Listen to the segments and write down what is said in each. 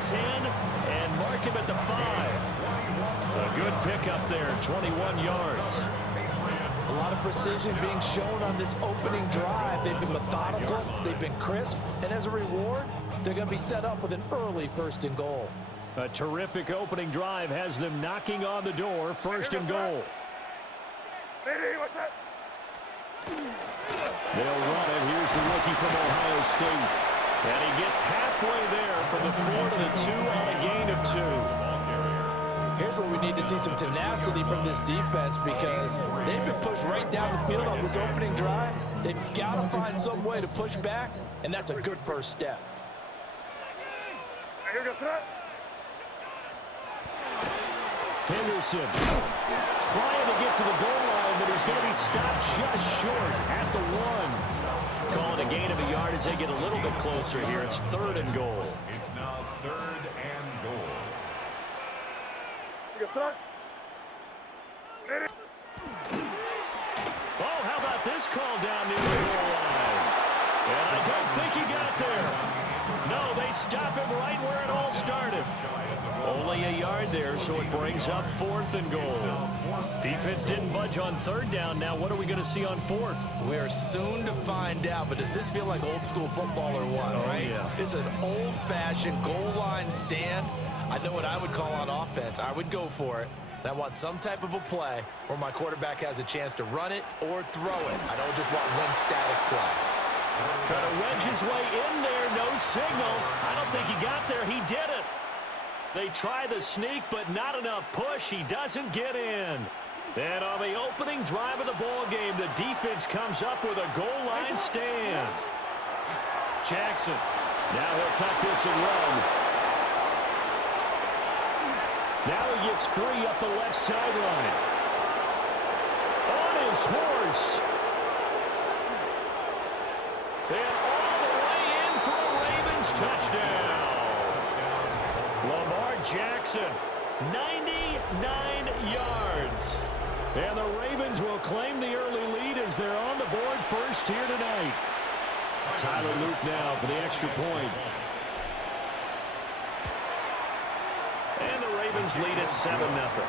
10 and mark him at the 5. A good pickup there, 21 yards. A lot of precision being shown on this opening drive. They've been methodical, they've been crisp, and as a reward, they're going to be set up with an early 1st and goal. A terrific opening drive has them knocking on the door, 1st and goal. They'll run it. Here's the rookie from Ohio State. And he gets halfway there from the 4 to the 2 on a gain of 2. Here's where we need to see some tenacity from this defense because they've been pushed right down the field on this opening drive. They've got to find some way to push back, and that's a good first step. Henderson trying to get to the goal line, but he's going to be stopped just short at the 1. Calling a gain of a yard as they get a little bit closer here. It's 3rd and goal. It's now 3rd and goal. Oh, how about this call down near the goal line? And I don't think he got there. No, they stop him right where it all started. Only a yard there, so it brings up 4th and goal. Defense didn't budge on 3rd down. Now what are we going to see on 4th? We're soon to find out, but does this feel like old school football or what, right? Yeah. It's an old-fashioned goal line stand. I know what I would call on offense. I would go for it. And I want some type of a play where my quarterback has a chance to run it or throw it. I don't just want one static play. Trying to wedge his way in there, no signal. I don't think he got there. He did it. They try the sneak, but not enough push. He doesn't get in. And on the opening drive of the ball game, the defense comes up with a goal line stand. Jackson. Now he'll tuck this and run. Now he gets free up the left sideline. On his horse. And all the way in for a Ravens touchdown. Lamar Jackson, 99 yards. And the Ravens will claim the early lead as they're on the board first here tonight. Tyler Luke now for the extra point. And the Ravens lead at 7-0.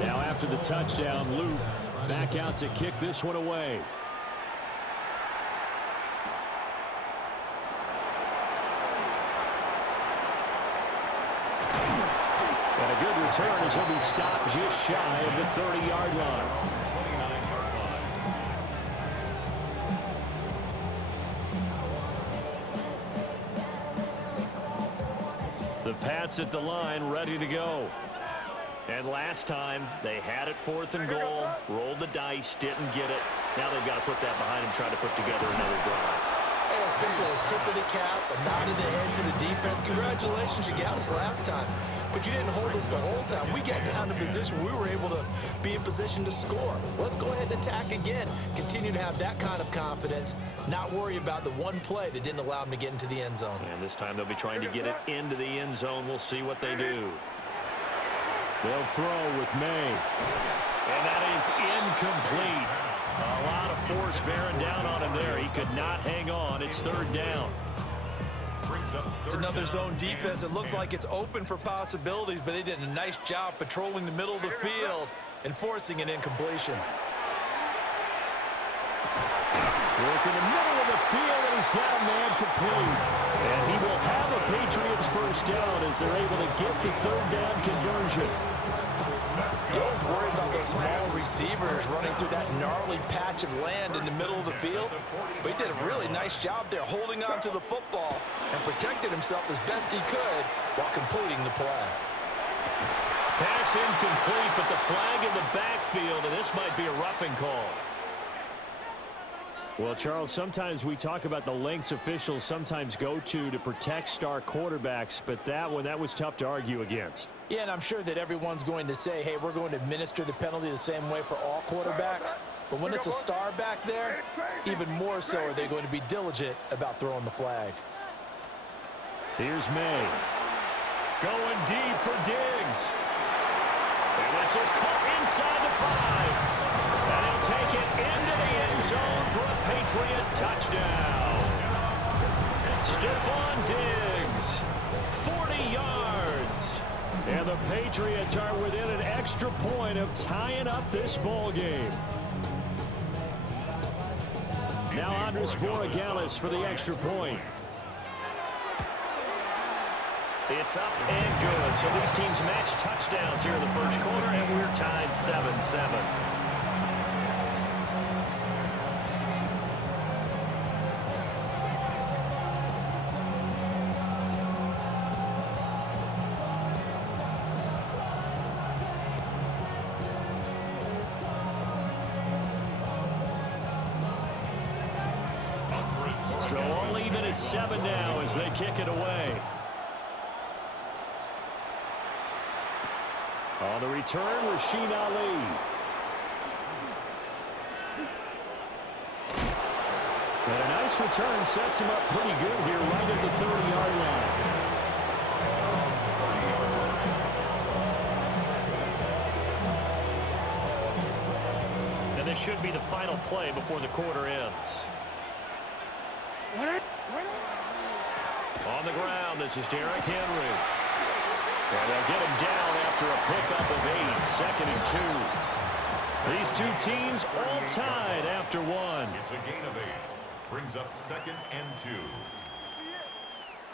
Now after the touchdown, Luke back out to kick this one away. And a good return as he'll be stopped just shy of the 30-yard line. The Pats at the line, ready to go. And last time, they had it 4th and goal, rolled the dice, didn't get it. Now they've got to put that behind them, try to put together another drive. A simple tip of the cap, a nod of the head to the defense. Congratulations, you got us last time. But you didn't hold us the whole time. We got down to position. We were able to be in position to score. Let's go ahead and attack again. Continue to have that kind of confidence. Not worry about the one play that didn't allow them to get into the end zone. And this time they'll be trying to get it into the end zone. We'll see what they do. They'll throw with May. And that is incomplete. A lot of force bearing down on him there. He could not hang on. It's 3rd down. It's another zone defense. It looks like it's open for possibilities, but they did a nice job patrolling the middle of the field and forcing an incompletion. Work in the middle of the field, and he's got a man complete. And he will have a Patriots first down as they're able to get the 3rd down conversion. You always worry about those small receivers running through that gnarly patch of land in the middle of the field. But he did a really nice job there holding on to the football and protected himself as best he could while completing the play. Pass incomplete, but the flag in the backfield, and this might be a roughing call. Well, Charles, sometimes we talk about the lengths officials sometimes go to protect star quarterbacks, but that one, that was tough to argue against. Yeah, and I'm sure that everyone's going to say, hey, we're going to administer the penalty the same way for all quarterbacks. But when it's a star back there, even more so are they going to be diligent about throwing the flag. Here's May. Going deep for Diggs. And this is caught inside the 5. And he'll take it into the end zone for a Patriot touchdown. Stephon Diggs, 40 yards. And the Patriots are within an extra point of tying up this ball game. Now Andres Borregales for the extra point. It's up and good. So these teams match touchdowns here in the first quarter, and we're tied 7-7. So all even at 7 now as they kick it away. On the return, Rasheen Ali. And a nice return sets him up pretty good here right at the 30-yard line. And this should be the final play before the quarter ends. On the ground, this is Derrick Henry. And they'll get him down after a pickup of 8, 2nd and 2. These two teams all tied after 1. It's a gain of 8. Brings up 2nd and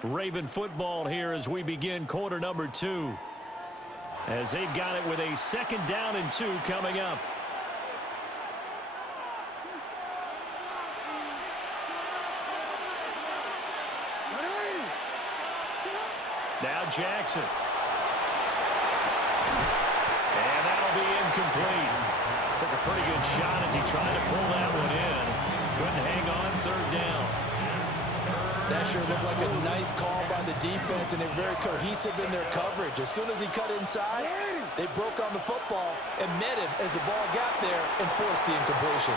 2. Raven football here as we begin quarter number 2. As they've got it with a 2nd down and 2 coming up. Now Jackson. And that'll be incomplete. Took a pretty good shot as he tried to pull that one in. Couldn't hang on 3rd down. That sure looked like a nice call by the defense, and they're very cohesive in their coverage. As soon as he cut inside, they broke on the football and met him as the ball got there and forced the incompletion.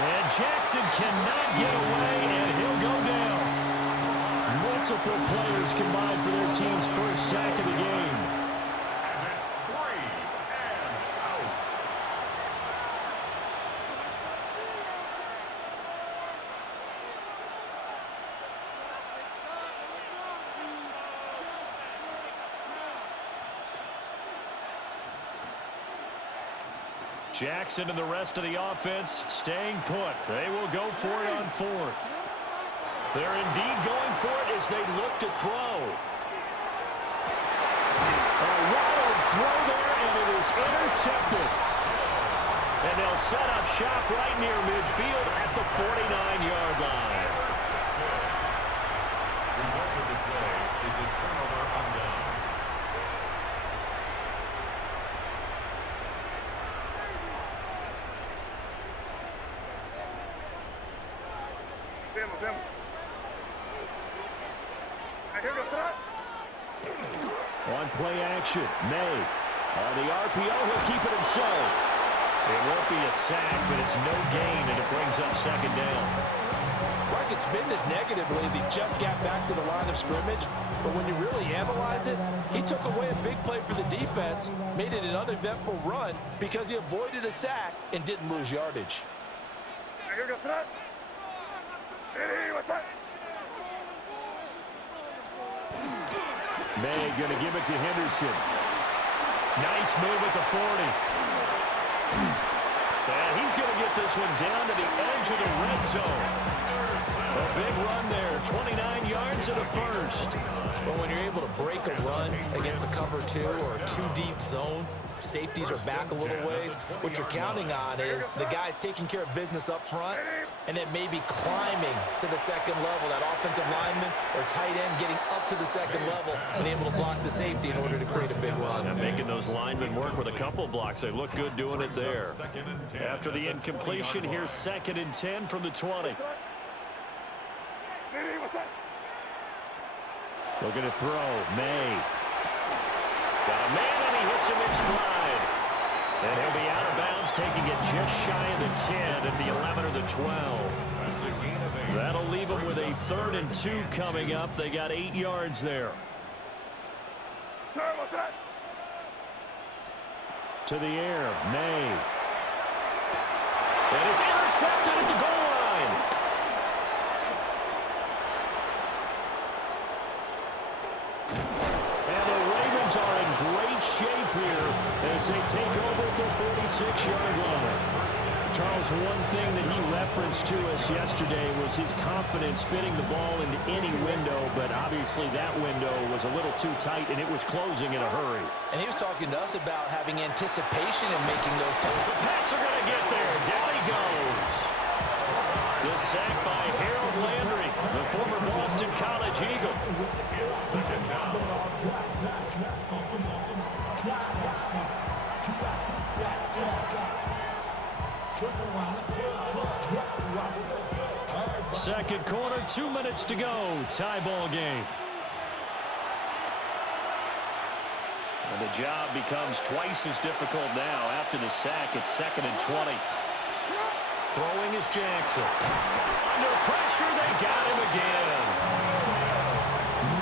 And Jackson cannot get away, and he'll go down. Multiple players combined for their team's first sack of the game. And it's 3 and out. Jackson and the rest of the offense staying put. They will go for it on 4th. They're indeed going for it as they look to throw. A wild throw there, and it is intercepted. And they'll set up shop right near midfield at the 49-yard line. Result of the play is a turnover on downs. On play action, May. On the RPO, he'll keep it himself. It won't be a sack, but it's no gain, and it brings up 2nd down. Like it's been this negatively as he just got back to the line of scrimmage, but when you really analyze it, he took away a big play for the defense, made it an uneventful run because he avoided a sack and didn't lose yardage. May going to give it to Henderson. Nice move at the 40. And he's going to get this one down to the edge of the red zone. A big run there, 29 yards and a 1st. But when you're able to break a run against a cover 2 or a 2-deep zone, safeties are back a little ways. What you're counting on is the guys taking care of business up front and then maybe climbing to the 2nd level, that offensive lineman or tight end getting up to the 2nd level and able to block the safety in order to create a big run. And making those linemen work with a couple blocks. They look good doing it there. After the incompletion, here's 2nd and 10 from the 20. Looking to throw, May. Got a man, and he hits him in stride. And he'll be out of bounds, taking it just shy of the 10 at the 11 or the 12. That's a gain of 8. That'll leave them with a 3rd and 2 coming up. They got 8 yards there. To the air, May. And it's intercepted at the goal line. And the Ravens are in great shape here as they take over at the 46-yard line. Charles, one thing that he referenced to us yesterday was his confidence fitting the ball into any window, but obviously that window was a little too tight, and it was closing in a hurry. And he was talking to us about having anticipation in making those tackles. The Pats are going to get there. Down he goes. The sack by Harold Landry, the former Boston College Eagle. Second quarter, 2 minutes to go. Tie ball game. And the job becomes twice as difficult now. After the sack, it's 2nd and 20. Throwing is Jackson. Under pressure, they got him again.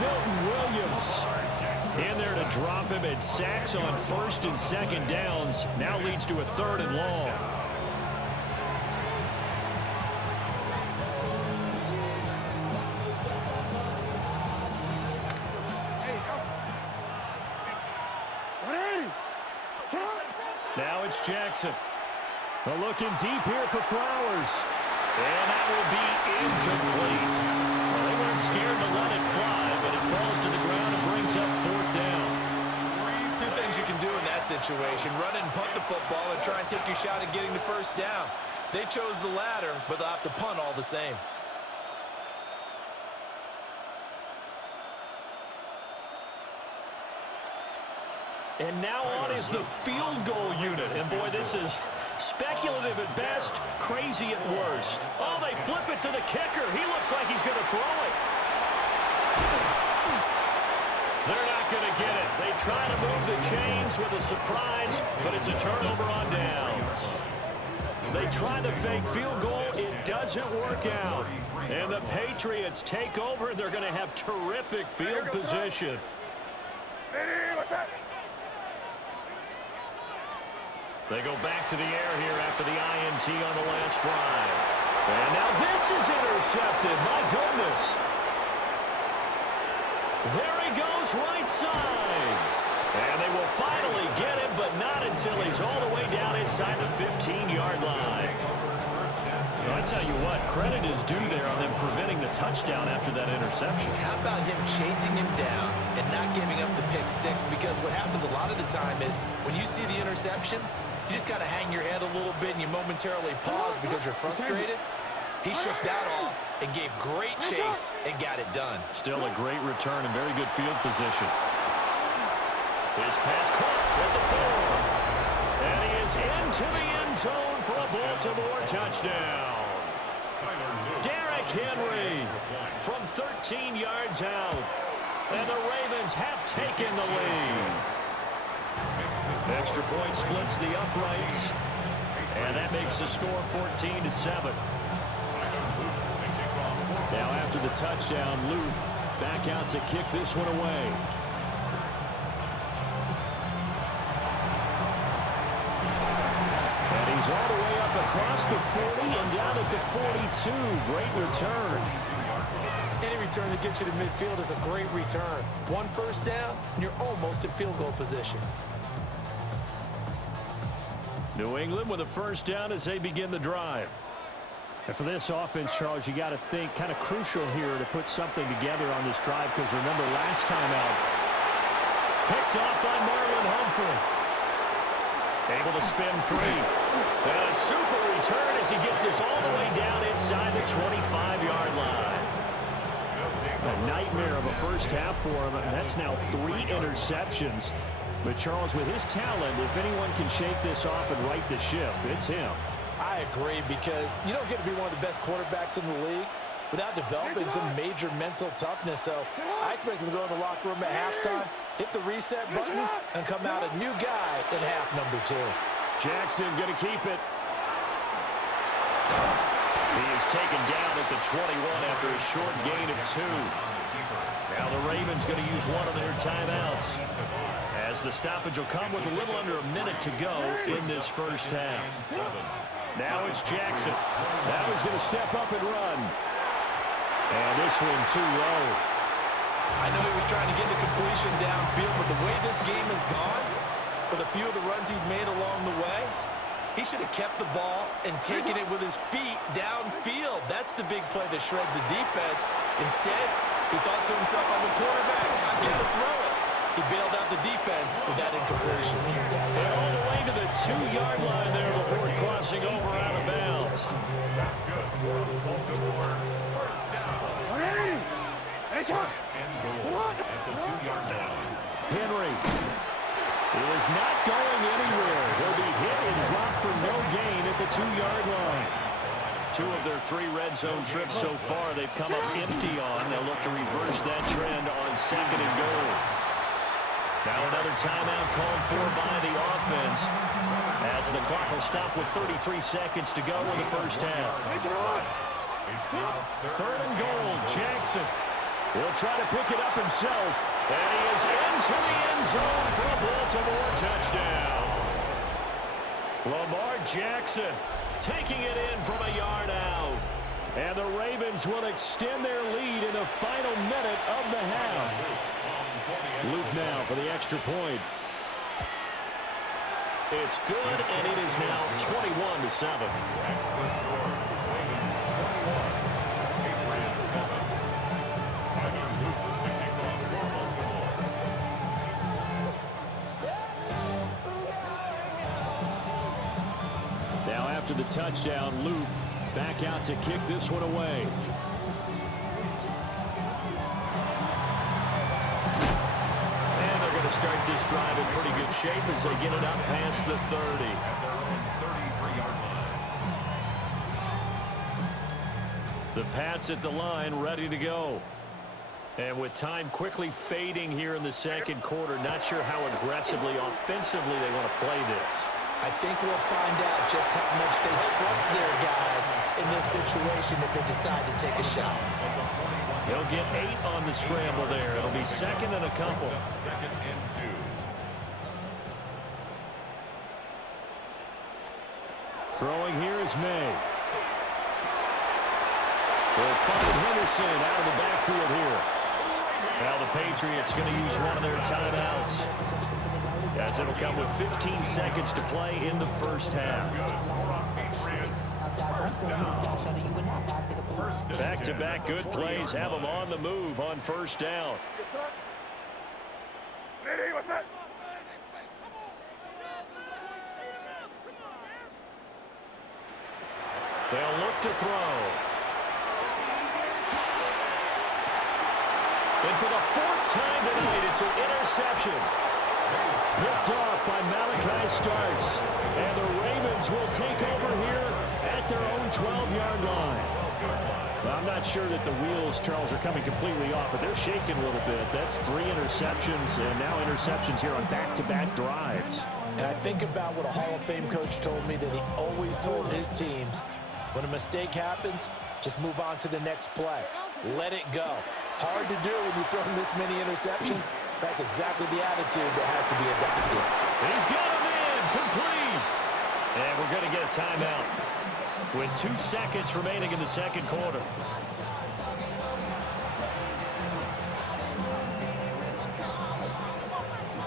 Milton Williams in there to drop him, and sacks on 1st and 2nd downs. Now leads to a 3rd and long. Now it's Jackson. Looking deep here for Flowers. And that will be incomplete. Well, they weren't scared to let it fly, but it falls to the ground and brings up 4th down. 2 things you can do in that situation: run and punt the football and try and take your shot at getting the 1st down. They chose the latter, but they'll have to punt all the same. And now on is the field goal unit. And boy, this is speculative at best, crazy at worst. Oh, they flip it to the kicker. He looks like he's going to throw it. They're not going to get it. They try to move the chains with a surprise, but it's a turnover on downs. They try the fake field goal. It doesn't work out. And the Patriots take over, and they're going to have terrific field position. They go back to the air here after the INT on the last drive. And now this is intercepted. My goodness. There he goes, right side. And they will finally get him, but not until he's all the way down inside the 15-yard line. Well, I tell you what, credit is due there on them preventing the touchdown after that interception. How about him chasing him down and not giving up the pick 6? Because what happens a lot of the time is when you see the interception, you just kind of hang your head a little bit and you momentarily pause because you're frustrated. He shook that off and gave great chase and got it done. Still a great return and very good field position. His pass caught at the 4. And he is into the end zone for a Baltimore touchdown. Derrick Henry from 13 yards out. And the Ravens have taken the lead. Extra point splits the uprights. And that makes the score 14-7. Now after the touchdown, Luke back out to kick this one away. And he's all the way up across the 40 and down at the 42. Great return. Any return that gets you to midfield is a great return. 1 first down, and you're almost in field goal position. New England with a first down as they begin the drive. And for this offense, Charles, you got to think kind of crucial here to put something together on this drive, because remember last time out, picked off by Marlon Humphrey. Able to spin free. And a super return as he gets us all the way down inside the 25-yard line. A nightmare of a first half for him. That's now 3 interceptions. But Charles, with his talent, if anyone can shake this off and right the ship, it's him. I agree, because you don't get to be one of the best quarterbacks in the league without developing some major mental toughness. So I expect him to go in the locker room at halftime, hit the reset button, and come out a new guy in half number 2. Jackson going to keep it. He is taken down at the 21 after a short gain of 2. Now the Ravens going to use one of their timeouts, as the stoppage will come with a little under a minute to go in this first half. Now it's Jackson. Now he's going to step up and run. And this one too low. I know he was trying to get the completion downfield, but the way this game has gone, with a few of the runs he's made along the way, he should have kept the ball and taken it with his feet downfield. That's the big play that shreds the defense. Instead, he thought to himself, I'm a quarterback, I've got to throw it. He bailed out the defense with that incompletion. They're all the way to the 2-yard line there before crossing over out of bounds. That's good. Baltimore, first down. First and goal at the 2-yard line. Henry is not going anywhere. He'll be hit and dropped for no gain at the 2-yard line. 2 of their 3 red zone trips so far they've come up empty on. They'll look to reverse that trend on 2nd and goal. Now another timeout called for by the offense, as the clock will stop with 33 seconds to go in the first half. 3rd and goal, Jackson. He'll try to pick it up himself, and he is into the end zone for a Baltimore touchdown. Lamar Jackson taking it in from a yard out. And the Ravens will extend their lead in the final minute of the half. Luke now for the extra point. It's good, and it is now 21-7. That's the score. Ravens 21, Patriots 7. Tiger Luke to kick off for Baltimore. Now after the touchdown, Luke back out to kick this one away. And they're going to start this drive in pretty good shape as they get it up past the 30. At their own 33-yard line. The Pats at the line, ready to go. And with time quickly fading here in the second quarter, not sure how aggressively, offensively they want to play this. I think we'll find out just how much they trust their guys in this situation if they decide to take a shot. He'll get 8 on the scramble there. It'll be 2nd and a couple. 2nd and 2. Throwing here is May. They'll find Henderson out of the backfield here. Now the Patriots going to use one of their timeouts, as it'll come with 15 seconds to play in the first half. Back-to-back good plays have them on the move on first down. They'll look to throw. And for the 4th time tonight, it's an interception. Picked off by Malachi Starks. And the Ravens will take over here at their own 12-yard line. Well, I'm not sure that the wheels, Charles, are coming completely off, but they're shaking a little bit. That's 3 interceptions, and now interceptions here on back-to-back drives. And I think about what a Hall of Fame coach told me, that he always told his teams, when a mistake happens, just move on to the next play. Let it go. Hard to do when you've thrown this many interceptions. That's exactly the attitude that has to be adopted. He's got him in, complete. And we're going to get a timeout with 2 seconds remaining in the second quarter.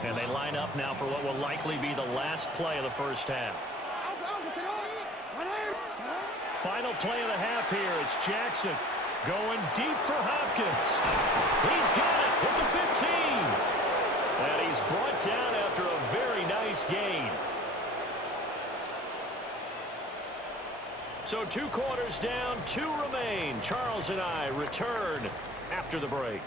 And they line up now for what will likely be the last play of the first half. Final play of the half here. It's Jackson going deep for Hopkins. He's got it at the 15. And he's brought down after a very nice gain. So 2 quarters down, 2 remain. Charles and I return after the break.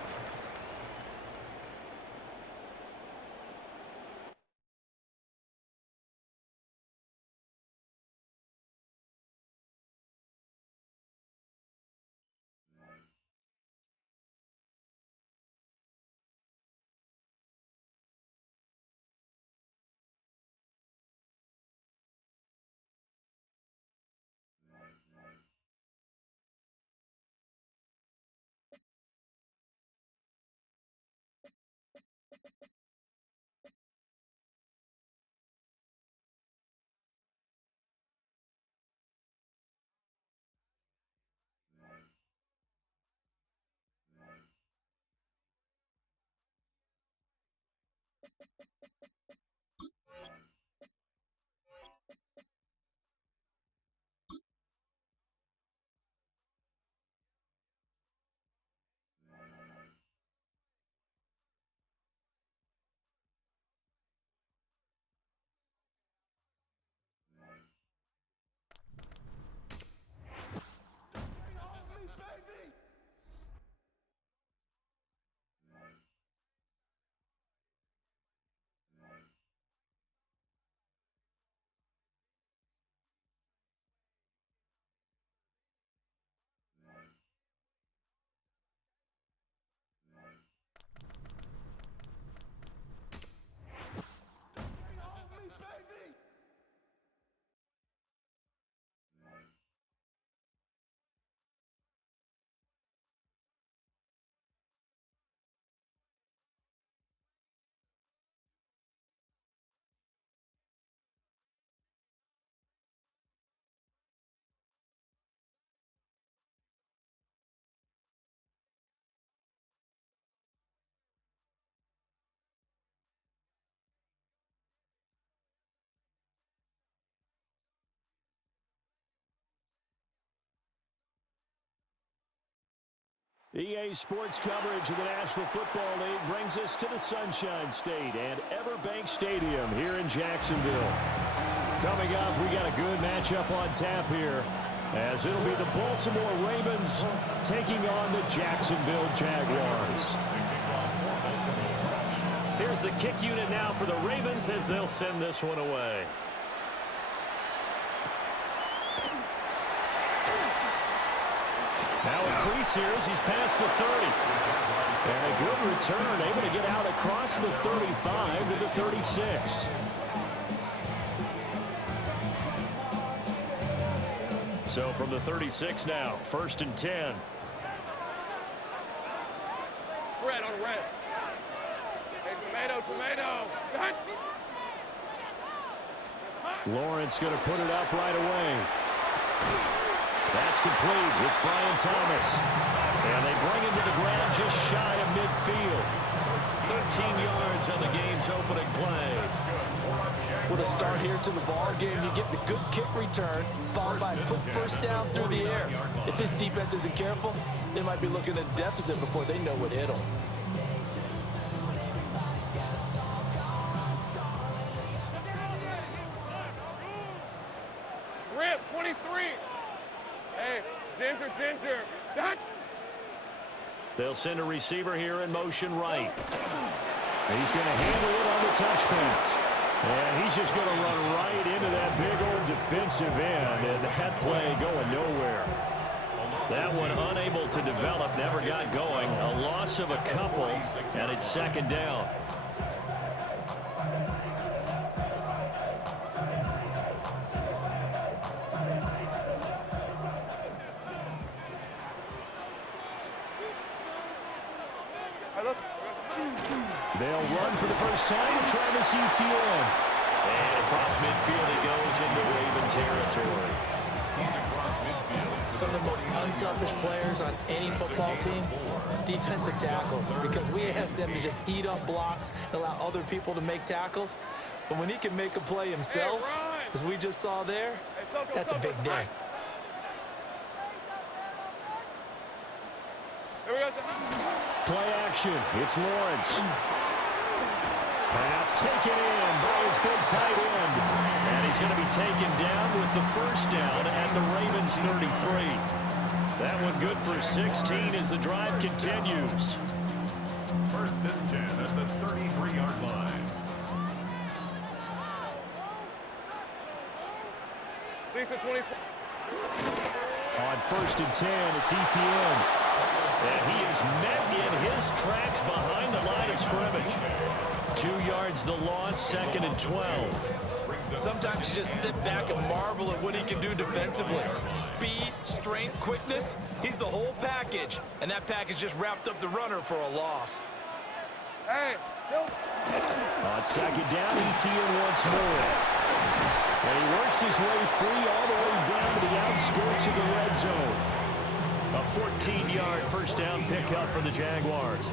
EA Sports coverage of the National Football League brings us to the Sunshine State and Everbank Stadium here in Jacksonville. Coming up, we got a good matchup on tap here, as it'll be the Baltimore Ravens taking on the Jacksonville Jaguars. Here's the kick unit now for the Ravens as they'll send this one away. Now a crease here as he's past the 30. And a good return, able to get out across the 35 to the 36. So from the 36 now, 1st and 10. Red on red. Hey, tomato. Cut. Lawrence going to put it up right away. That's complete. It's Brian Thomas. And they bring him to the ground just shy of midfield. 13 yards on the game's opening play. With a start here to the ball game, you get the good kick return, followed by a quick first down through the air. If this defense isn't careful, they might be looking at a deficit before they know what hit them. Rip, 23. Hey, Ginger. Dot. They'll send a receiver here in motion right. He's going to handle it on the touch pass. And he's just going to run right into that big old defensive end. And that play going nowhere. That one unable to develop, never got going. A loss of a couple, and it's 2nd down. They'll run for the first time with Travis Etienne. And across midfield he goes into Raven territory. Some of the most unselfish players on any football team, defensive tackles, because we ask them to just eat up blocks and allow other people to make tackles. But when he can make a play himself, as we just saw there, that's a big day. Play action. It's Lawrence. Pass taken in by his big tight end. And he's going to be taken down with the first down at the Ravens 33. That one good for 16 as the drive continues. 1st and 10 at the 33-yard line. Lisa, 24. On 1st and 10, it's Etienne. And he is met in his tracks behind the line of scrimmage. 2 yards the loss, 2nd and 12. Sometimes you just sit back and marvel at what he can do defensively. Speed, strength, quickness, he's the whole package. And that package just wrapped up the runner for a loss. Hey, chill. On 2nd down, Etienne once more. And he works his way free all the way down to the outskirts of the red zone. A 14-yard first down pickup for the Jaguars.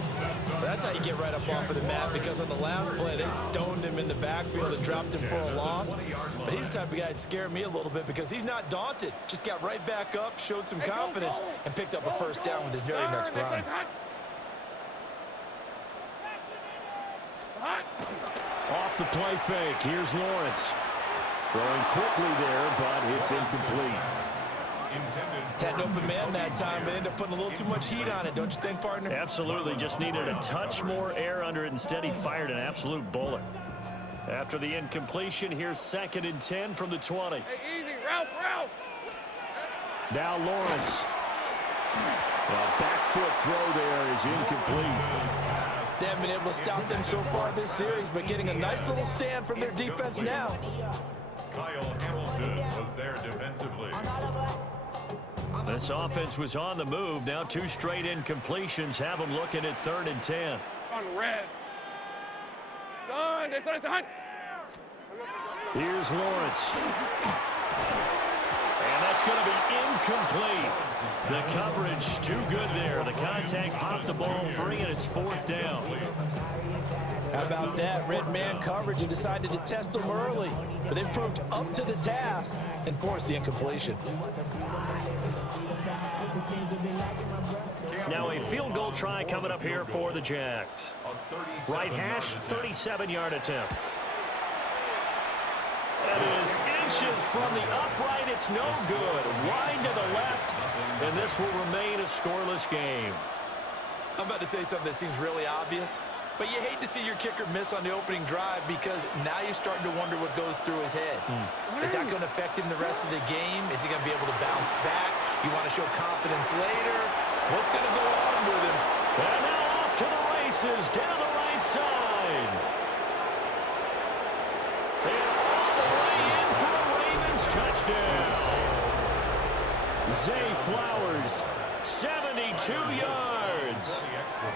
That's how you get right up off of the mat, because on the last play, they stoned him in the backfield and dropped him for a loss. But he's the type of guy that scared me a little bit because he's not daunted. Just got right back up, showed some confidence, and picked up a first down with his very next run. Off the play fake, here's Lawrence. Throwing quickly there, but it's incomplete. Had an open man that time, but ended up putting a little too much heat on it, don't you think, partner? Absolutely, just needed a touch more air under it. Instead, he fired an absolute bullet. After the incompletion, here's 2nd and 10 from the 20. Hey, easy, Ralph. Now Lawrence. The back foot throw there is incomplete. They haven't been able to stop them so far this series, but getting a nice little stand from their defense now. Kyle Hamilton was there defensively. This offense was on the move. Now 2 straight incompletions have them looking at 3rd and 10. On red. Son. Here's Lawrence. And that's going to be incomplete. The coverage too good there. The contact popped the ball free, and it's 4th down. How about that? Red man coverage and decided to test them early, but they proved up to the task and forced the incompletion. Now a field goal try coming up here for the Jags. Right hash, 37-yard attempt. That is inches from the upright. It's no good. Wide to the left, and this will remain a scoreless game. I'm about to say something that seems really obvious, but you hate to see your kicker miss on the opening drive because now you're starting to wonder what goes through his head. Is that going to affect him the rest of the game? Is he going to be able to bounce back? You want to show confidence later? What's going to go on with him? And now off to the races down the right side. And all the way in for a Ravens touchdown. Zay Flowers, 72 yards.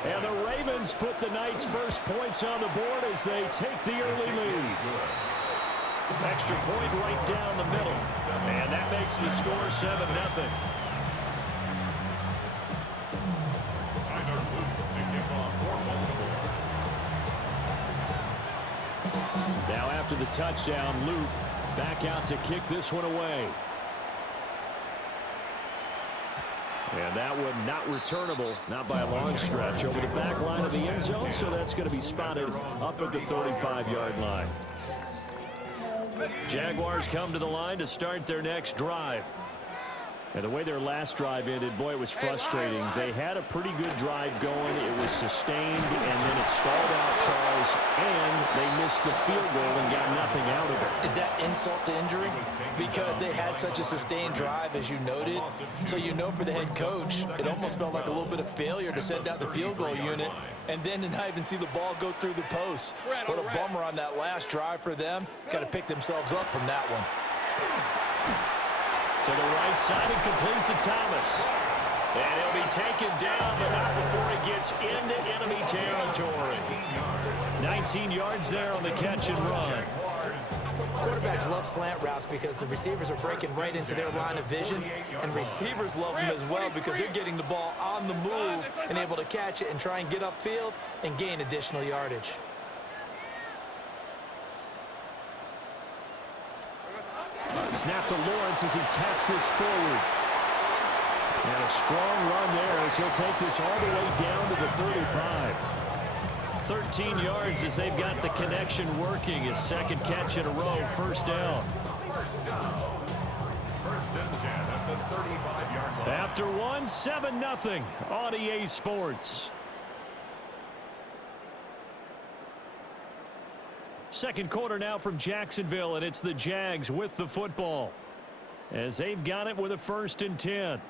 And the Ravens put the Knights' first points on the board as they take the early lead. Extra point right down the middle. And that makes the score 7-0. Now after the touchdown, Luke back out to kick this one away. And that one not returnable, not by a long stretch, over the back line of the end zone, so that's going to be spotted up at the 35-yard line. Jaguars come to the line to start their next drive. And the way their last drive ended, boy, it was frustrating. They had a pretty good drive going. It was sustained, and then it stalled out, Charles, and they missed the field goal and got nothing out of it. Is that insult to injury? Because they had such a sustained drive, as you noted. So you know for the head coach, it almost felt like a little bit of failure to send out the field goal unit and then to not even see the ball go through the post. What a bummer on that last drive for them. Got to pick themselves up from that one. To the right side and complete to Thomas. And he'll be taken down, but not before he gets into enemy territory. 19 yards there on the catch and run. Quarterbacks love slant routes because the receivers are breaking right into their line of vision, and receivers love them as well because they're getting the ball on the move and able to catch it and try and get upfield and gain additional yardage. Snap to Lawrence as he taps this forward. And a strong run there as he'll take this all the way down to the 35. 13 yards as they've got the connection working. His second catch in a row, first down. First and 10 at the 35-yard line. After one, 7-0 on EA Sports. Second quarter now from Jacksonville, and it's the Jags with the football as they've got it with a 1st and 10.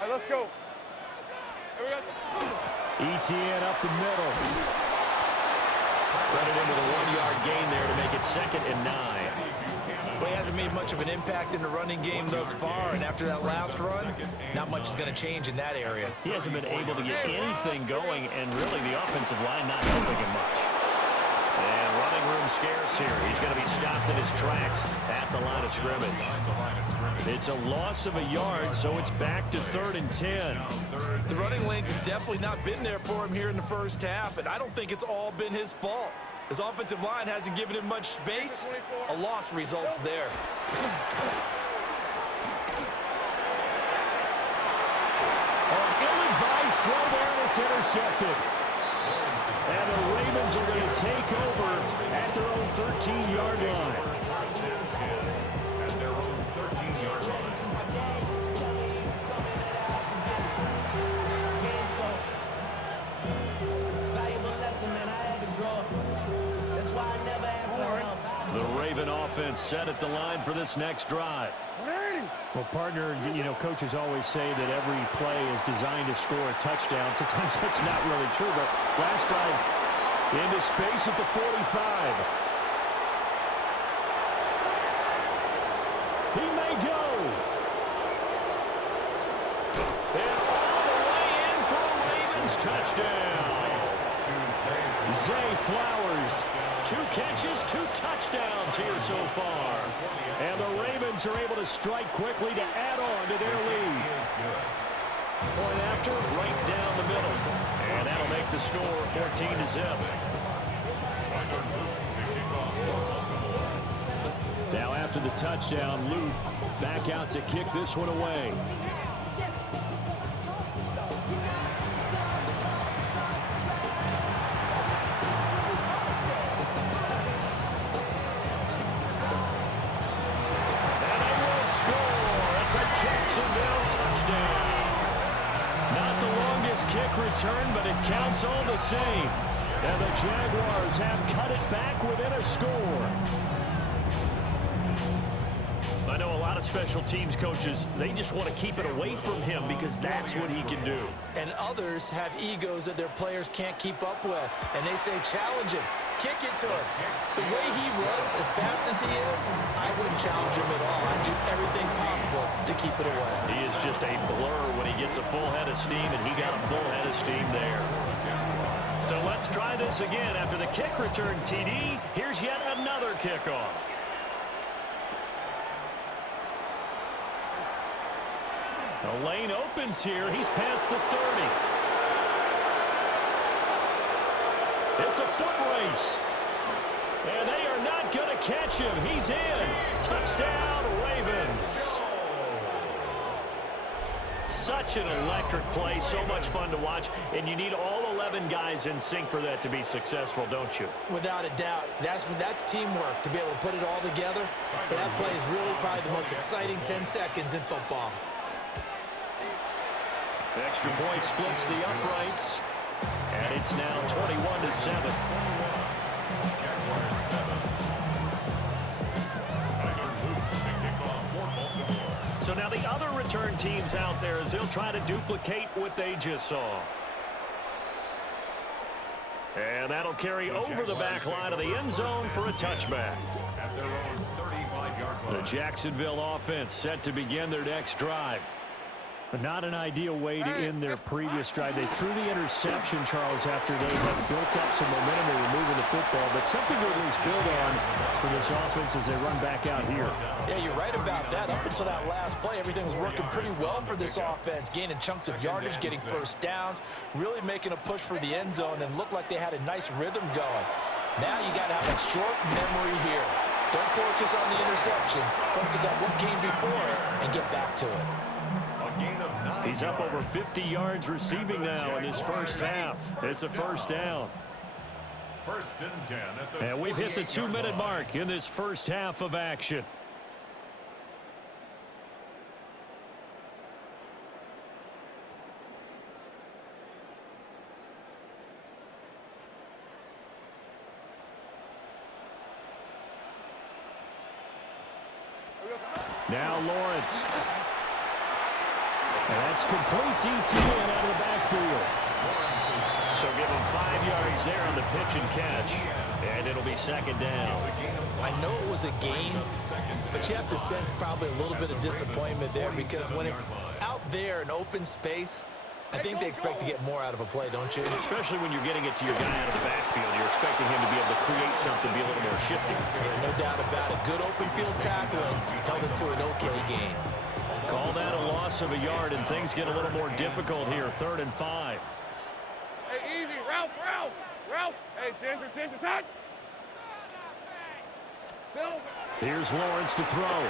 Hey, let's go. Here we go. ETN up the middle. Running into the 1-yard gain there to make it 2nd and 9. Well, he hasn't made much of an impact in the running game thus far, and after that last run, not much is going to change in that area. He hasn't been able to get anything going, and really the offensive line not helping him much. And running room scarce here. He's going to be stopped in his tracks at the line of scrimmage. It's a loss of a yard, so it's back to 3rd and 10. The running lanes have definitely not been there for him here in the first half, and I don't think it's all been his fault. His offensive line hasn't given him much space. A loss results there. An ill-advised throw there, and it's intercepted. And the Ravens are going to take over at their own 13-yard line. At their own 13-yard line. The Raven offense set at the line for this next drive. Well, partner, you know, coaches always say that every play is designed to score a touchdown. Sometimes that's not really true, but last drive into space at the 45. He may go. And all the way in for a Ravens touchdown. Zay Flowers. 2 catches, 2 touchdowns here so far. And the Ravens are able to strike quickly to add on to their lead. Point after, right down the middle. And that'll make the score 14-0. Now after the touchdown, Luke back out to kick this one away. Jacksonville touchdown. Not the longest kick return, but it counts all the same. And the Jaguars have cut it back within a score. I know a lot of special teams coaches, they just want to keep it away from him because that's what he can do. And others have egos that their players can't keep up with. And they say, challenge him. Kick it to him. The way he runs, as fast as he is, I wouldn't challenge him at all. I'd do everything possible to keep it away. He is just a blur when he gets a full head of steam, and he got a full head of steam there. So let's try this again. After the kick return TD, here's yet another kickoff. The lane opens here. He's past the 30. It's a foot race. And they are not going to catch him. He's in. Touchdown, Ravens. Such an electric play. So much fun to watch. And you need all 11 guys in sync for that to be successful, don't you? Without a doubt. That's teamwork, to be able to put it all together. That play is really probably the most exciting 10 seconds in football. Extra point splits the uprights. And it's now 21-7. So now the other return teams out there as they'll try to duplicate what they just saw. And that'll carry over the back line of the end zone for a touchback. The Jacksonville offense set to begin their next drive. But not an ideal way to end their previous drive. They threw the interception, Charles, after they had built up some momentum. They were moving the football, but something to at least build on for this offense as they run back out here. Yeah, you're right about that. Up until that last play, everything was working pretty well for this offense, gaining chunks of yardage, getting first downs, really making a push for the end zone, and looked like they had a nice rhythm going. Now you got to have a short memory here. Don't focus on the interception. Focus on what came before it and get back to it. He's up over 50 yards receiving now in this first half. It's a first down. First and 10 at the and we've hit the 2-minute mark in this first half of action. Now Lawrence. And that's complete ETN out of the backfield. So give him 5 yards there on the pitch and catch. And it'll be second down. I know it was a game, but you have to sense probably a little bit of disappointment there because when it's out there in open space, I think they expect to get more out of a play, don't you? Especially when you're getting it to your guy out of the backfield. You're expecting him to be able to create something, be a little more shifty. Yeah, no doubt about it. Good open field tackling. Held it to an okay game. Call that a loss of a yard, and things get a little more difficult here. 3rd and 5. Hey, easy. Ralph, Ralph. Ralph. Hey, Ginger, touch. Silver. Here's Lawrence to throw.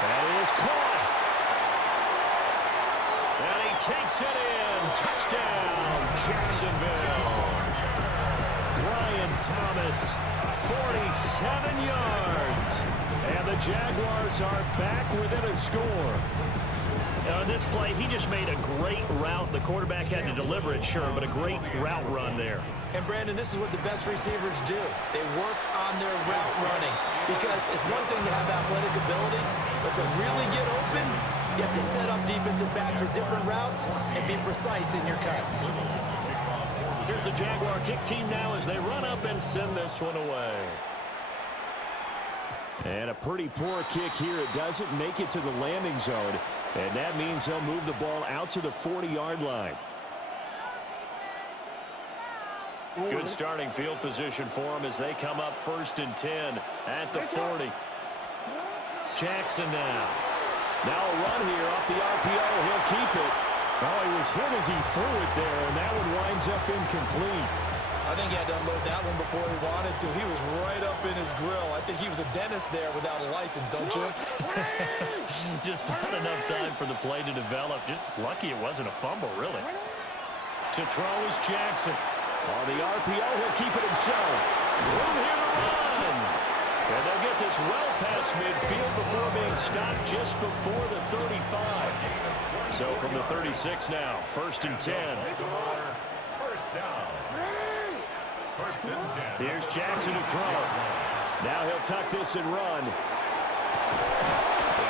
That is caught. And he takes it in. Touchdown, Jacksonville. Brian Thomas, 47 yards. And the Jaguars are back within a score. On this play, he just made a great route. The quarterback had to deliver it, sure, but a great route run there. And, Brandon, this is what the best receivers do. They work on their route running because it's one thing to have athletic ability, but to really get open, you have to set up defensive backs for different routes and be precise in your cuts. Here's the Jaguar kick team now as they run up and send this one away. And a pretty poor kick here. It doesn't make it to the landing zone, and that means they'll move the ball out to the 40-yard line. Good starting field position for them as they come up 1st and 10 at the 40. Jackson now. Now a run here off the RPO. He'll keep it. Oh, he was hit as he threw it there, and that one winds up incomplete. I think he had to unload that one before he wanted to. He was right up in his grill. I think he was a dentist there without a license, don't you? Just not enough time for the play to develop. Just lucky it wasn't a fumble, really. To throw is Jackson. On the RPO, he'll keep it himself. Room here to run. And they'll get this well past midfield before being stopped just before the 35. So from the 36 now, 1st and 10. First down. 1st and 10. Here's Jackson to throw. Now he'll tuck this and run. And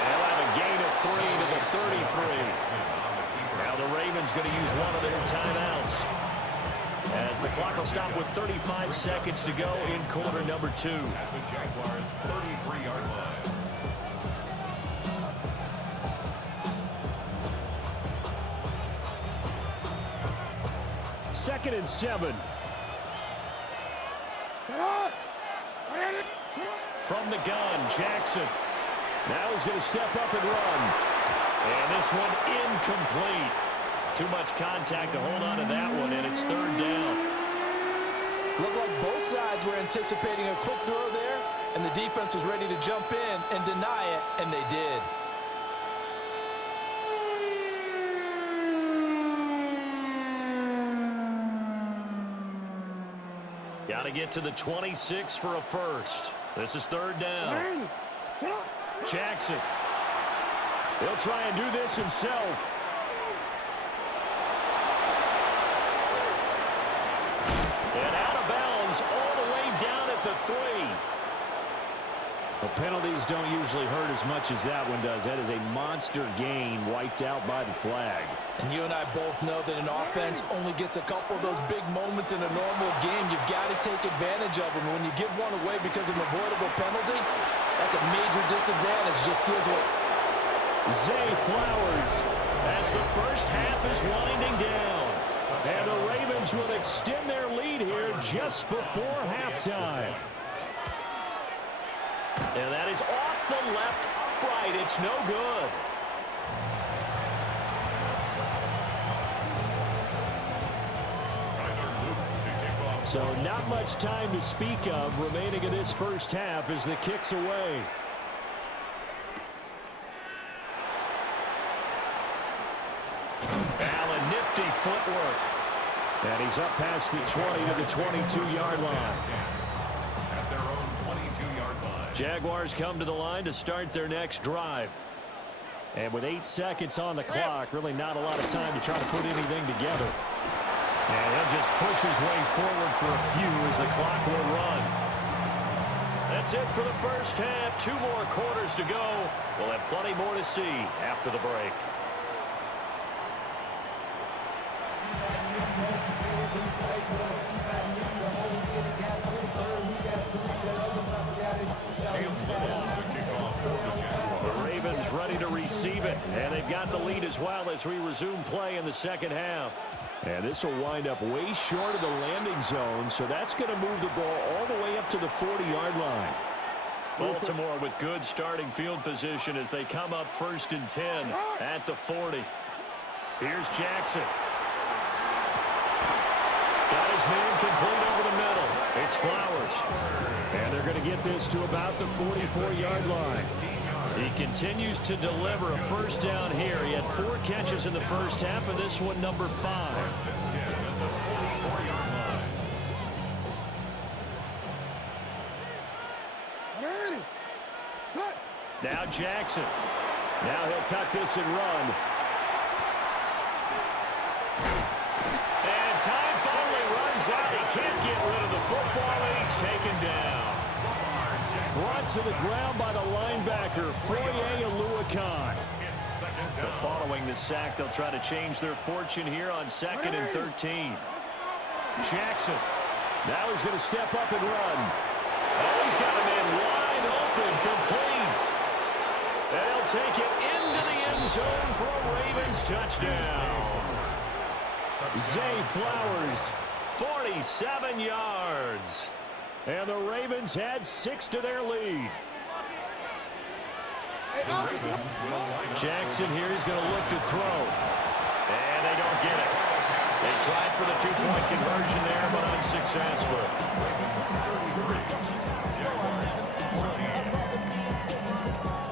he'll have a gain of 3 to the 33. Now the Ravens going to use one of their timeouts, as the clock will stop with 35 seconds to go in quarter number 2. At the Jaguars' 33-yard line. Second and 7. From the gun, Jackson. Now he's going to step up and run. And this one incomplete. Too much contact to hold on to that one, and it's 3rd down. Looked like both sides were anticipating a quick throw there, and the defense was ready to jump in and deny it, and they did. Got to get to the 26 for a first. This is 3rd down. Jackson. He'll try and do this himself. And out of bounds all the way down at the 3. The penalties don't usually hurt as much as that one does. That is a monster gain wiped out by the flag. And you and I both know that an offense only gets a couple of those big moments in a normal game. You've got to take advantage of them. When you give one away because of an avoidable penalty, that's a major disadvantage. Just gives away. Zay Flowers as the first half is winding down. And the Ravens will extend their lead here just before halftime. And that is off the left upright. It's no good. So not much time to speak of remaining in this first half as the kick's away. Allen, nifty footwork. And he's up past the 20 to the 22-yard line. At their own 22-yard line. Jaguars come to the line to start their next drive. And with 8 seconds on the clock, really not a lot of time to try to put anything together. And he'll just push his way forward for a few as the clock will run. That's it for the first half. 2 more quarters to go. We'll have plenty more to see after the break. Ravens ready to receive it. And they've got the lead as well as we resume play in the second half. And this will wind up way short of the landing zone, so that's going to move the ball all the way up to the 40-yard line. Baltimore with good starting field position as they come up 1st and 10 at the 40. Here's Jackson. Got his man complete over the middle. It's Flowers. And they're going to get this to about the 44-yard line. He continues to deliver a first down here. He had 4 catches in the first half, and this one number 5. Now Jackson. Now he'll tuck this and run. And time finally runs out. He can't get rid of the football, and he's taken down. Brought to the ground by the linebacker, Foye Aluakan. Following the sack, they'll try to change their fortune here on 2nd and 13. Jackson. Now he's going to step up and run. Oh, he's got a man wide open, complete. And he'll take it into the end zone for a Ravens touchdown. Zay Flowers, 47 yards. And the Ravens had 6 to their lead. Jackson here is going to look to throw. And they don't get it. They tried for the 2-point conversion there, but unsuccessful.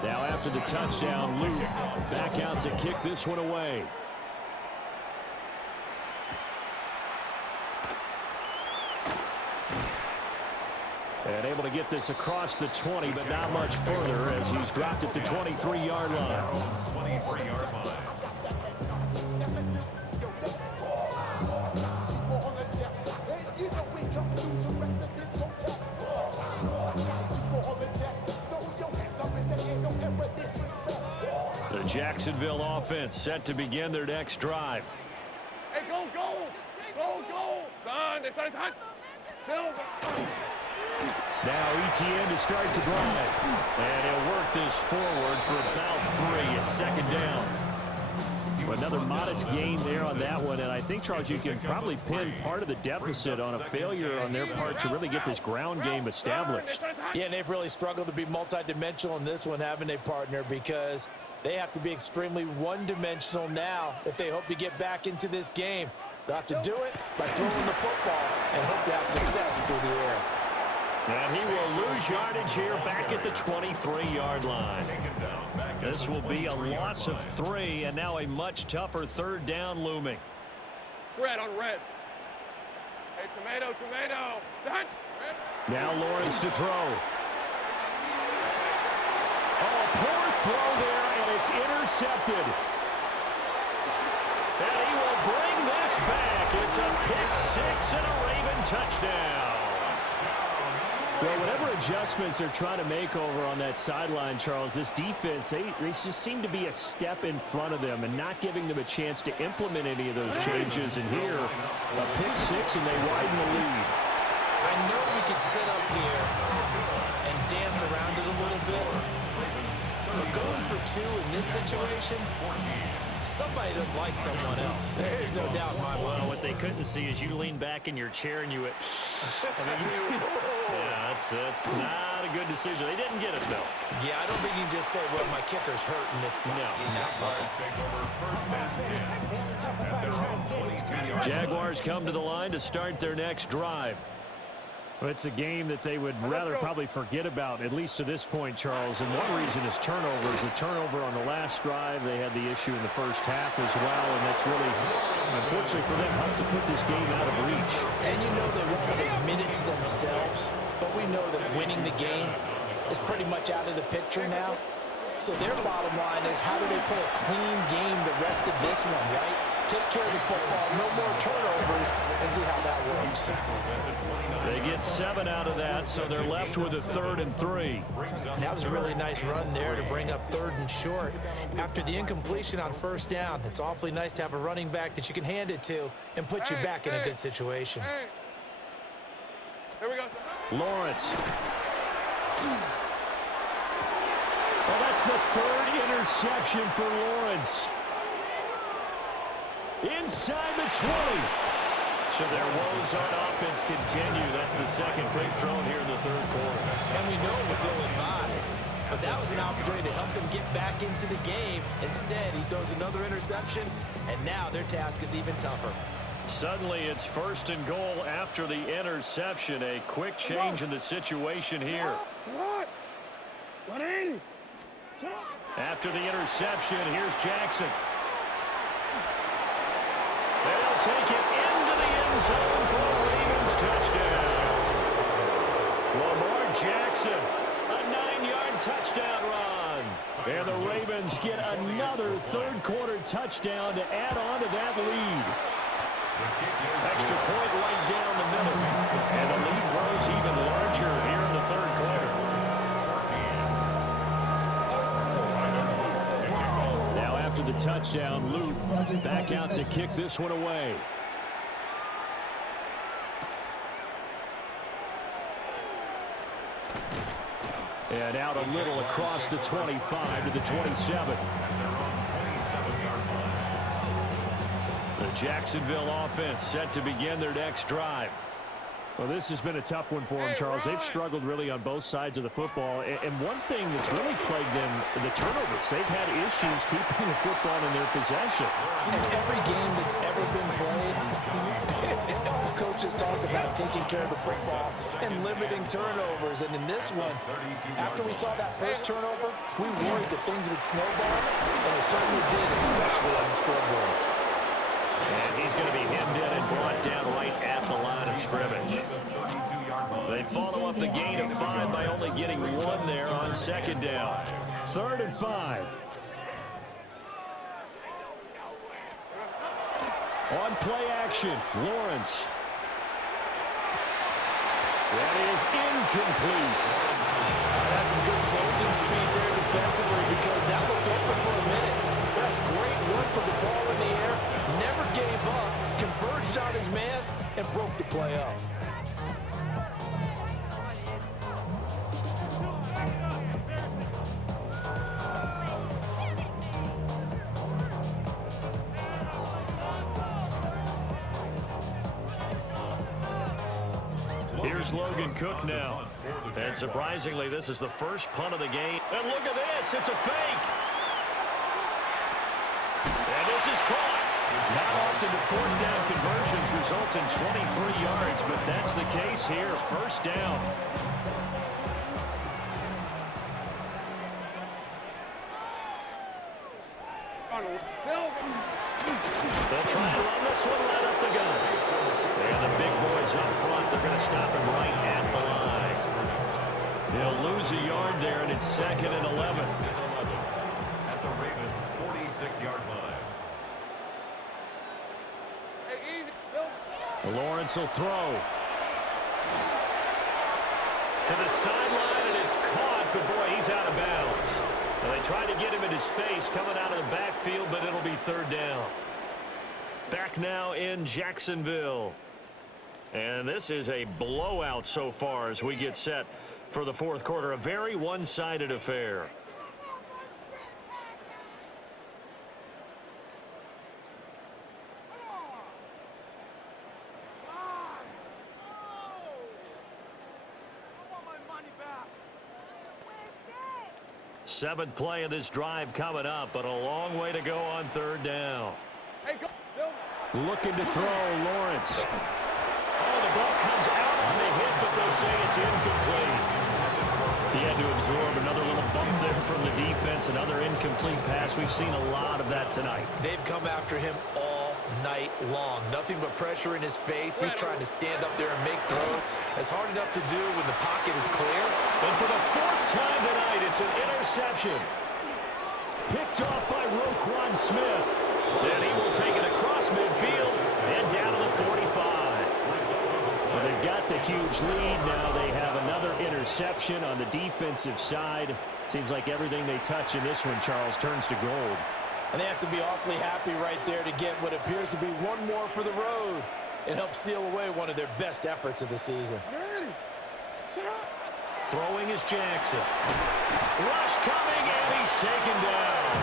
Now after the touchdown, Luke back out to kick this one away. And able to get this across the 20, but not much further as he's dropped at the 23-yard line. 23-yard line. The Jacksonville offense set to begin their next drive. Hey, go, go! Go, go! Done, it's done. Silver. Now ETN to start the drive. And he'll work this forward for about 3 at 2nd down. Another modest gain there on that one, and I think, Charles, you can probably pin part of the deficit on a failure on their part to really get this ground game established. Yeah, and they've really struggled to be multidimensional in this one, haven't they, partner? Because they have to be extremely one-dimensional now if they hope to get back into this game. They'll have to do it by throwing the football and hope to have success through the air. And he will lose yardage here back at the 23-yard line. This will be a loss of 3, and now a much tougher 3rd down looming. Red on red. Hey, tomato, tomato. Done. Now Lawrence to throw. Oh, a poor throw there, and it's intercepted. And he will bring this back. It's a pick 6 and a Raven touchdown. Well, whatever adjustments they're trying to make over on that sideline, Charles, this defense, they just seem to be a step in front of them and not giving them a chance to implement any of those changes. And here, a pick 6, and they widen the lead. I know we could sit up here and dance around it a little bit, but going for 2 in this situation, somebody doesn't like someone else. There's no doubt in my mind. Well, what they couldn't see is you lean back in your chair and you went, yeah, that's not a good decision. They didn't get it, though. Yeah, I don't think you can just say, well, my kicker's hurt in this spot. No. Okay. Jaguars come to the line to start their next drive. Well, it's a game that they would rather probably forget about, at least to this point, Charles. And one reason is turnovers. The turnover on the last drive, they had the issue in the first half as well, and that's really, unfortunately for them, helped to put this game out of reach. And you know they won't admit it to themselves, but we know that winning the game is pretty much out of the picture now. So their bottom line is, how do they play a clean game the rest of this one, right? Take care of the football, no more turnovers, and see how that works. They get 7 out of that, so they're left with a 3rd and 3. And that was a really nice run there to bring up 3rd and short. After the incompletion on 1st down, it's awfully nice to have a running back that you can hand it to and put you back in a good situation. Hey. Here we go. Lawrence. Well, that's the third interception for Lawrence. Inside the 20. So their woes on offense continue. That's the second pick thrown here in the third quarter. And we know it was ill-advised, but that was an opportunity to help them get back into the game. Instead, he throws another interception, and now their task is even tougher. Suddenly, it's first and goal after the interception. A quick change in the situation here. After the interception, here's Jackson. They'll take it into the end zone for a Ravens touchdown. Lamar Jackson, a 9-yard touchdown run. And the Ravens get another third-quarter touchdown to add on to that lead. Extra point right down the middle. And the lead grows even larger here in the third quarter. Now after the touchdown, Luke back out to kick this one away. And out a little across the 25 to the 27. The Jacksonville offense set to begin their next drive. Well, this has been a tough one for them, Charles. They've struggled really on both sides of the football. And one thing that's really plagued them, the turnovers. They've had issues keeping the football in their possession. In every game that's ever been played, all coaches talk about taking care of the football and limiting turnovers. And in this one, after we saw that first turnover, we worried that things would snowball, and it certainly did, especially on the scoreboard. And he's going to be hemmed in and brought down right at the line of scrimmage. They follow up the gain of 5 by only getting 1 there on second down. 3rd and 5. On play action, Lawrence. That is incomplete. That's some good closing speed there defensively, because that looked open for a minute. That's great work with the ball in the air. Never gave up, converged on his man, and broke the play up. Here's Logan Cook now. And surprisingly, this is the first punt of the game. And look at this, it's a fake. And this is caught. Not often do fourth down conversions result in 23 yards, but that's the case here. First down. They'll try and run this one right up the gut. And the big boys up front, they're going to stop him right at the line. They'll lose a yard there, and it's 2nd and 11. At the Ravens' 46-yard line. Lawrence will throw. To the sideline, and it's caught, but boy, he's out of bounds. Well, they tried to get him into space coming out of the backfield, but it'll be 3rd down. Back now in Jacksonville. And this is a blowout so far as we get set for the 4th quarter. A very one-sided affair. Seventh play of this drive coming up, but a long way to go on 3rd down. Looking to throw, Lawrence. Oh, the ball comes out on the hit, but they'll say it's incomplete. He had to absorb another little bump there from the defense, another incomplete pass. We've seen a lot of that tonight. They've come after him all night long. Nothing but pressure in his face. He's trying to stand up there and make throws. It's hard enough to do when the pocket is clear. And for the 4th time tonight, it's an interception. Picked off by Roquan Smith. Then he will take it across midfield and down to the 45. Well, they've got the huge lead. Now they have another interception on the defensive side. Seems like everything they touch in this one, Charles, turns to gold. And they have to be awfully happy right there to get what appears to be one more for the road and help seal away one of their best efforts of the season. Throwing is Jackson. Rush coming in. taken down.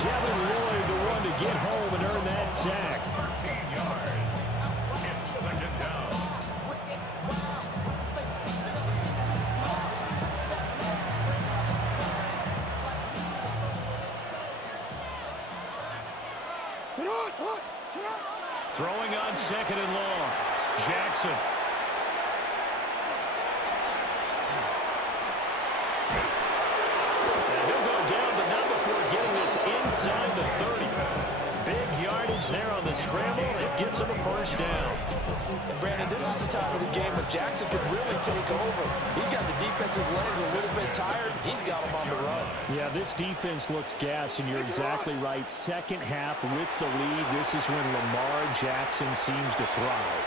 Devin Lloyd, the one to get home and earn that sack. 13 yards. It's second down. Throwing on second and long. Jackson. And he'll go down, but not before getting this inside the 30. Big yardage there on the scramble. It gets him a first down. Brandon, this is the time of the game when Jackson could really take over. He's got the defense's legs a little bit tired. He's got them on the run. Yeah, this defense looks gassed, and you're exactly right. Second half with the lead, this is when Lamar Jackson seems to thrive.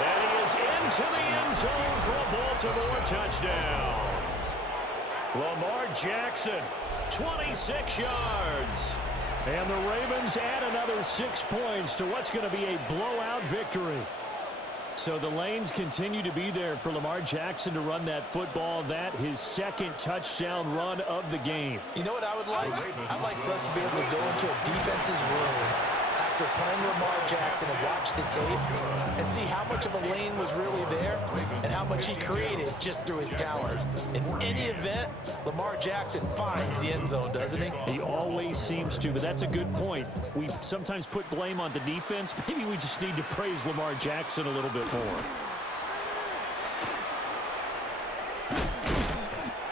And he is into the end zone for a Baltimore touchdown. Lamar Jackson, 26 yards. And the Ravens add another 6 points to what's going to be a blowout victory. So the lanes continue to be there for Lamar Jackson to run that football. That his second touchdown run of the game. You know what I would like? I'd like for us to be able to go into a defense's room after playing Lamar Jackson and watch the tape and see how much of a lane was really there and how much he created just through his talents. In any event, Lamar Jackson finds the end zone, doesn't he? He always seems to, but that's a good point. We sometimes put blame on the defense. Maybe we just need to praise Lamar Jackson a little bit more.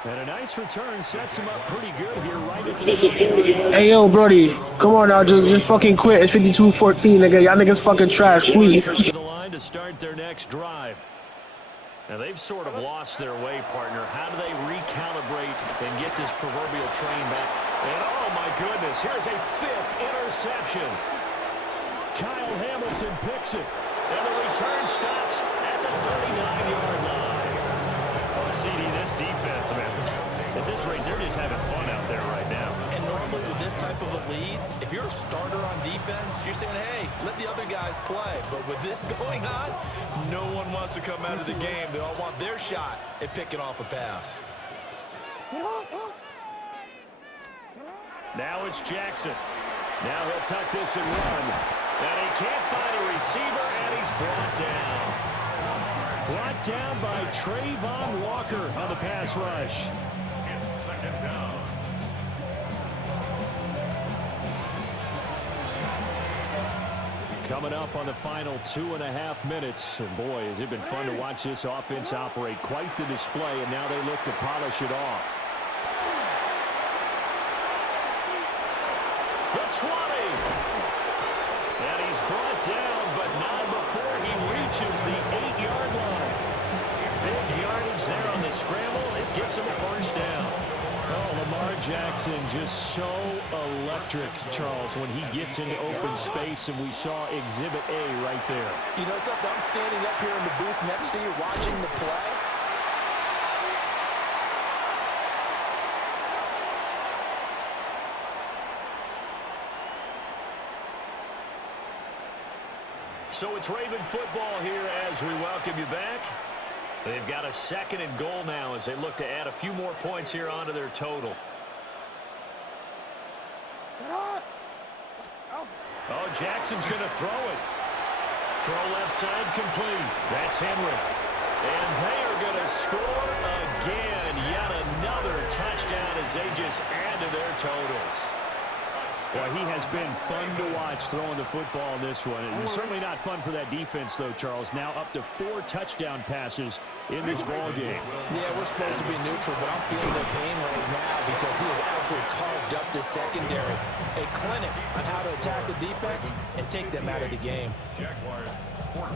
And a nice return sets him up pretty good here right at the 30. Hey, yo, Brody, come on now, just fucking quit. It's 52-14, nigga. Y'all niggas fucking trash, please. To the line to start their next drive. Now, they've sort of lost their way, partner. How do they recalibrate and get this proverbial train back? And, oh, my goodness, here's a 5th interception. Kyle Hamilton picks it. And the return stops at the 39-yard line. CD, this defense, man, at this rate, they're just having fun out there right now. And normally with this type of a lead, if you're a starter on defense, you're saying, hey, let the other guys play. But with this going on, no one wants to come out of the game. They all want their shot at picking off a pass. Now it's Jackson. Now he'll tuck this and run. And he can't find a receiver, and he's brought down. Brought down by Trayvon Walker on the pass rush. It's second down. Coming up on the final 2.5 minutes. And boy, has it been fun to watch this offense operate. Quite the display, and now they look to polish it off. The 20. And he's brought down, but not before he reaches the 8-yard line. Big yardage there on the scramble. It gets him a first down. Oh, Lamar Jackson just so electric, Charles, when he gets into open space, and we saw Exhibit A right there. You know something? I'm standing up here in the booth next to you watching the play. So it's Raven football here as we welcome you back. They've got a 2nd and goal now as they look to add a few more points here onto their total. Oh, Jackson's going to throw it. Throw left side complete. That's Henry. And they are going to score again. Yet another touchdown as they just add to their totals. Boy, he has been fun to watch throwing the football in this one. It's certainly not fun for that defense, though, Charles. Now up to 4 touchdown passes in this ball game. Yeah, we're supposed to be neutral, but I'm feeling their pain right now because he has absolutely carved up the secondary. A clinic on how to attack the defense and take them out of the game. Jaguars 14.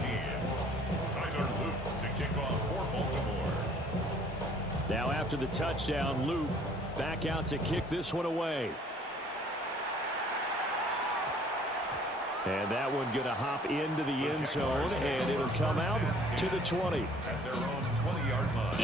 Tyler Luke to kick off for Baltimore. Now after the touchdown, Luke back out to kick this one away. And that one going to hop into the end zone, and it'll come out to the 20. At their own 20-yard line.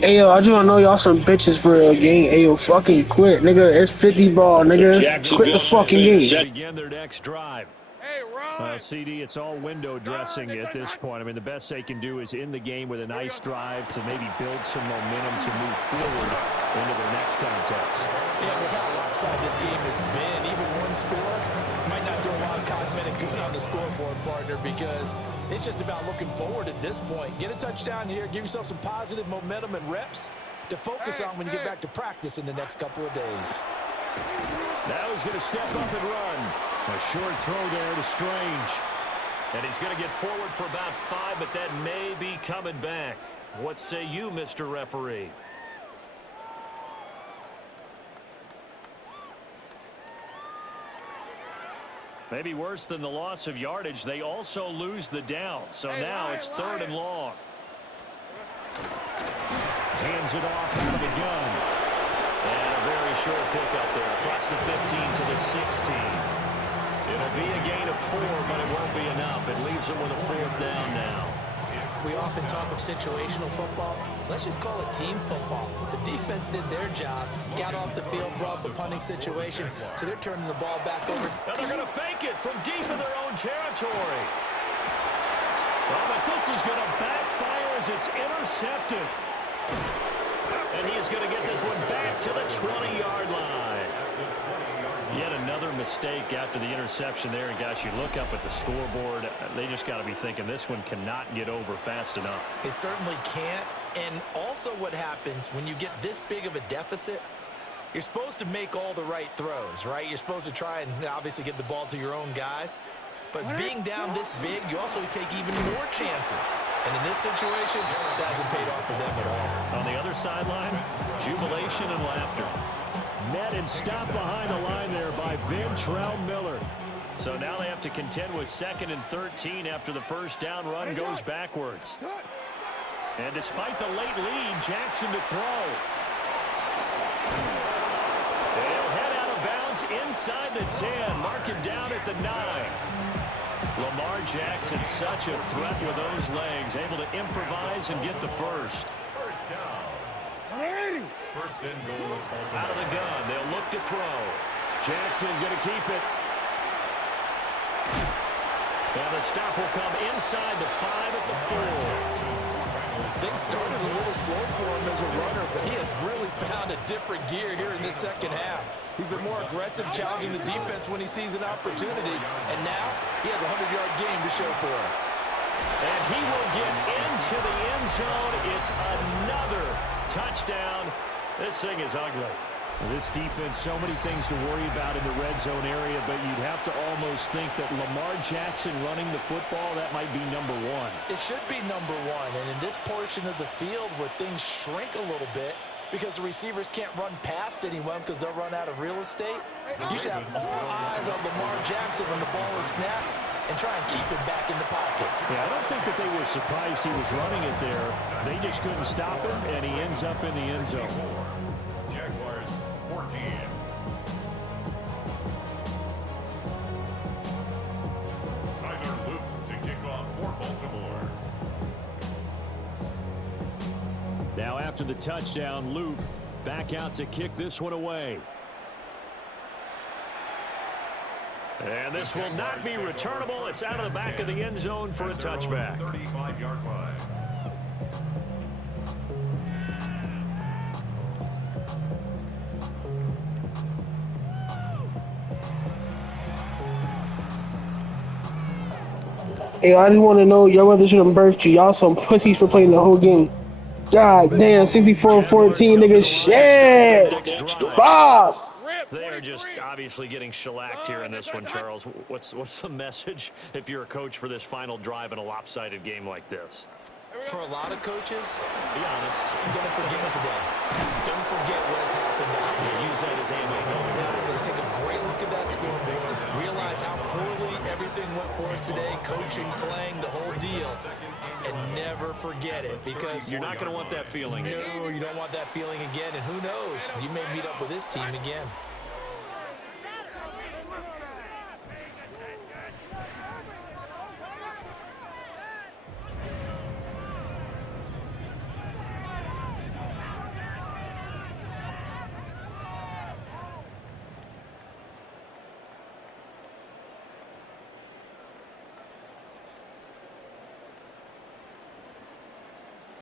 Hey, yo, I just want to know y'all some bitches for a game. Hey, yo, fucking quit, nigga. It's 50 ball, nigga. Quit the fucking game. Begin their next drive. Hey, Ron. CD, it's all window dressing at this point. I mean, the best they can do is in the game with a nice drive to maybe build some momentum to move forward into their next contest. Yeah, with how lopsided this game has been, even one score might not do a lot of cosmetic good on the scoreboard, partner, because it's just about looking forward at this point. Get a touchdown here, give yourself some positive momentum and reps to focus on when you get back to practice in the next couple of days. Now he's going to step up and run. A short throw there to Strange. And he's going to get forward for about 5, but that may be coming back. What say you, Mr. Referee? Maybe worse than the loss of yardage, they also lose the down. So now it's 3rd and long. Hands it off out of the gun. And a very short pickup there across the 15 to the 16. It'll be a gain of 4, but it won't be enough. It leaves them with a 4th down now. We often talk of situational football. Let's just call it team football. The defense did their job, got off the field, brought the punting situation, so they're turning the ball back over. Now they're going to fake it from deep in their own territory. Oh, but this is going to backfire as it's intercepted. And he is going to get this one back to the 20-yard line. Yet another mistake after the interception there. And, gosh, you look up at the scoreboard. They just got to be thinking this one cannot get over fast enough. It certainly can't. And also what happens when you get this big of a deficit, you're supposed to make all the right throws, right? You're supposed to try and obviously get the ball to your own guys. But being down this big, you also take even more chances. And in this situation, that hasn't paid off for them at all. On the other sideline, jubilation and laughter. Met and stopped behind the line there by Ventrell Miller. So now they have to contend with 2nd and 13 after the first down run goes backwards. And despite the late lead, Jackson to throw. They'll head out of bounds inside the 10. Mark him down at the 9. Lamar Jackson, such a threat with those legs, able to improvise and get the first. First down. First and goal. Out of the gun, they'll look to throw. Jackson going to keep it. And the stop will come inside the 5 at the 4. Things started a little slow for him as a runner, but he has really found a different gear here in this second half. He's been more aggressive, challenging the defense when he sees an opportunity, and now he has a 100-yard game to show for it. And he will get into the end zone. It's another touchdown. This thing is ugly. This defense, so many things to worry about in the red zone area, but you'd have to almost think that Lamar Jackson running the football, that might be number 1. It should be number 1, and in this portion of the field where things shrink a little bit because the receivers can't run past anyone because they'll run out of real estate, you should have all eyes on Lamar Jackson when the ball is snapped and try and keep it back in the pocket. Yeah, I don't think that they were surprised he was running it there. They just couldn't stop him, and he ends up in the end zone. Jaguars 14. Tyler Luke to kick off for Baltimore. Now after the touchdown, Luke back out to kick this one away. And this will not be returnable. It's out of the back of the end zone for a touchback. 35-yard line. Hey, I just want to know, your mother should have birthed you. Y'all some pussies for playing the whole game. God damn, 64-14, nigga. Shit. Bob. They're just obviously getting shellacked here in this one, Charles. What's the message if you're a coach for this final drive in a lopsided game like this? For a lot of coaches, Be honest. don't forget today. Don't forget what has happened out here. Use that as ammo. Exactly. Take a great look at that scoreboard. Realize how poorly everything went for us today. Coaching, playing, the whole deal. And never forget it, because You're not going to want that feeling. no, you don't want that feeling again. And who knows? You may meet up with this team again.